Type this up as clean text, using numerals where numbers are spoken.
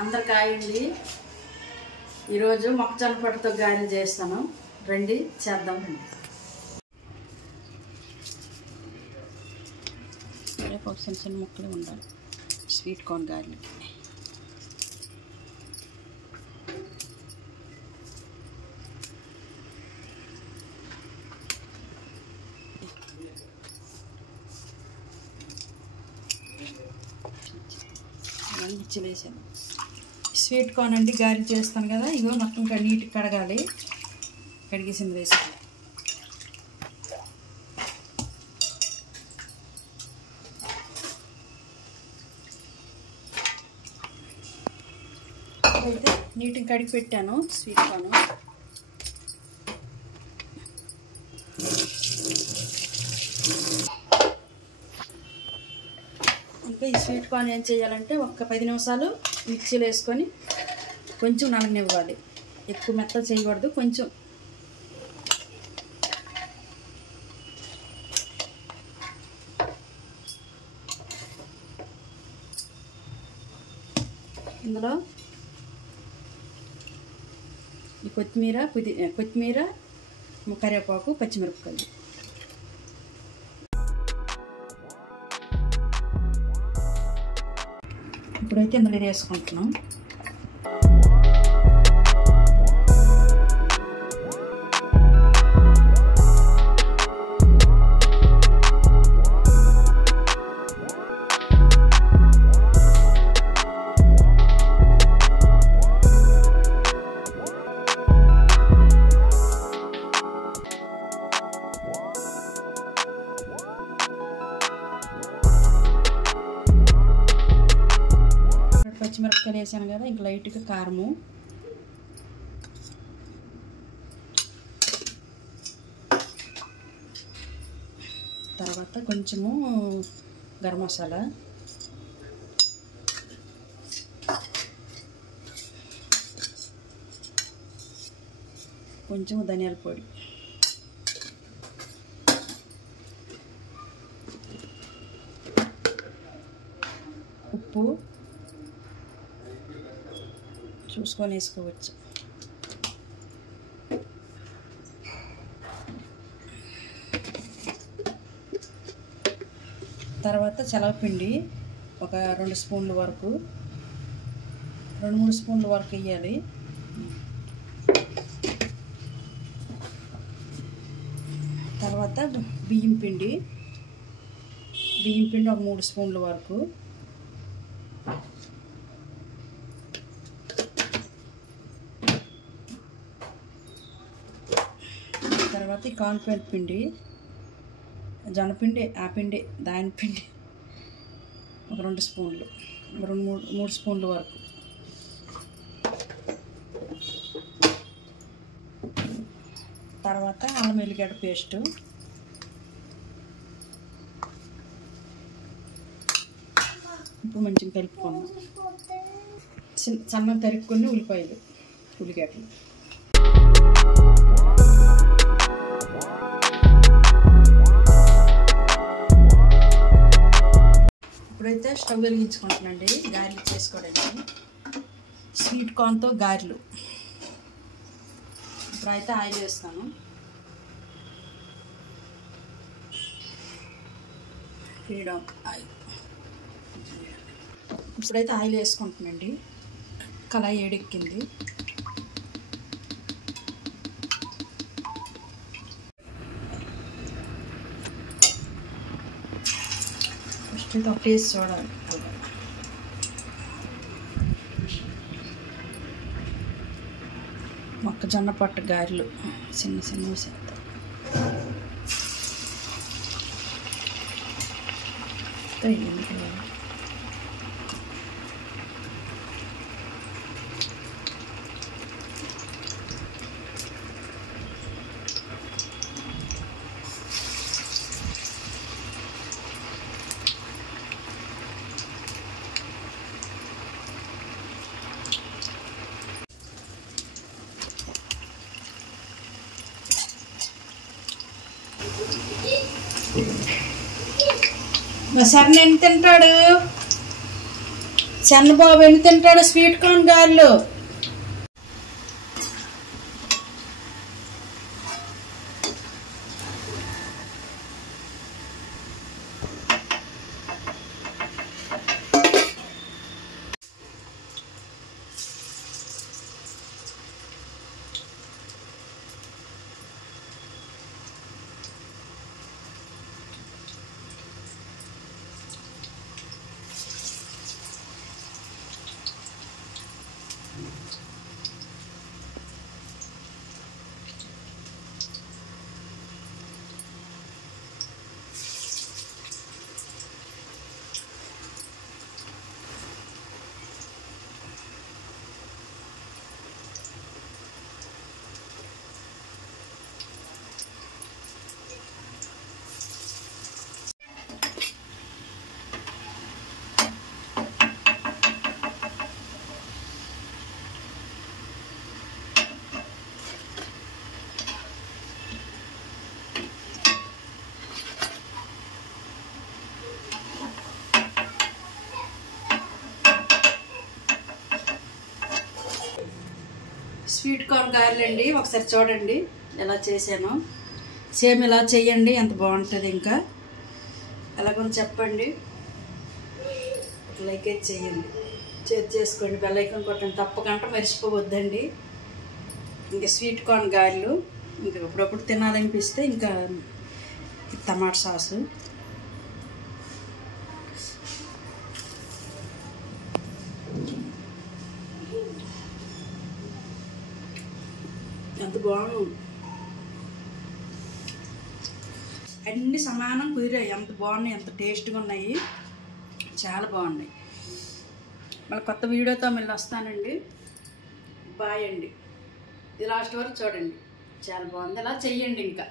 అందరికి ఆయండి. ఈరోజు మొక్కజొన్న పొట్టుతో గారెలు చేస్తాను. రండి చేద్దాం. రేపు చిన్న చిన్న ముక్కలు ఉండాలి. స్వీట్ కార్న్ గారెలు. ఇచ్చిలేసాను. స్వీట్ కార్న్ అండి గారెలు చేస్తాను కదా. ఇగో మొత్తం నీట్గా కడగాలి. కడిగేసింది వేసుకోవాలి. అయితే నీట్గా కడిగి పెట్టాను స్వీట్ కార్న్. ఇంకా ఈ స్వీట్ కార్న్ ఏం చేయాలంటే ఒక 10 నిమిషాలు మిక్సీలో వేసుకొని కొంచెం నలగనివ్వాలి. ఎక్కువ మెత్తగా చేయకూడదు. కొంచెం ఇందులో ఈ కొత్తిమీర కరివేపాకు పచ్చిమిరపకాయలు ఇప్పుడైతే ఇందులో వేసుకుంటున్నాం. పచ్చిమిరపకాయలు వేసాను కదా. ఇంక లైట్గా కారము, తర్వాత కొంచెము గరం మసాలా, కొంచెము ధనియాల పొడి, ఉప్పు చూసుకొని వేసుకోవచ్చు. తర్వాత శనగపిండి ఒక 2 స్పూన్ల వరకు, 2-3 స్పూన్ల వరకు వేయాలి. తర్వాత బియ్యం పిండి ఒక 3 స్పూన్ల వరకు, తర్వాత ఈ కార్న్ఫ్లోర్ పిండి, జొన్నపిండి, దాని పిండి ఒక 2 స్పూన్లు, 3 స్పూన్ల వరకు. తర్వాత అల్లం వెల్లిగడ్డ పేస్టు, ఇప్పుడు మంచిగా కలుపుకున్నాం. సన్నగా తరుక్కుని ఉల్లిగడ్డలు. ఇప్పుడైతే స్టవ్ వెలిగించుకుంటానండి గారెలు చేసుకోవడానికి. స్వీట్ కార్న్తో గారెలు. ఇప్పుడైతే ఆయిల్ వేస్తాను. ఇప్పుడైతే ఆయిల్ వేసుకుంటానండి. కళాయి ఏడెక్కింది. ఫస్ట్ ఒక టేస్ట్ చూడాలి. మొక్కజొన్న పొట్టు గారెలు చిన్న వేసేద్దాం. సరే నేను తింటాడు. చంద్రబాబు ఎన్ని తింటాడు స్వీట్ కార్న్ గారెలు. స్వీట్ కార్న్ గారెలు అండి, ఒకసారి చూడండి ఎలా చేశాను. సేమ్ ఇలా చేయండి, ఎంత బాగుంటుంది. ఇంకా ఎలాగో చెప్పండి, లైక్ అయితే చేయండి, చేసుకోండి, బెల్ ఐకాన్ కొట్టండి, తప్పకుండా మర్చిపోవద్దండి. ఇంకా స్వీట్ కార్న్ గారెలు ఇంకా అప్పుడప్పుడు తినాలనిపిస్తే ఇంకా టమాటా సాసు, ఎంత బాగుంది. అన్నీ సమానం కుదిరాయి, ఎంత బాగున్నాయి, ఎంత టేస్ట్గా ఉన్నాయి, చాలా బాగున్నాయి. మళ్ళీ కొత్త వీడియోతో మళ్ళీ వస్తానండి. బాయ్ అండి. ఇది లాస్ట్ వరకు చూడండి, చాలా బాగుంది. ఇలా చెయ్యండి ఇంకా.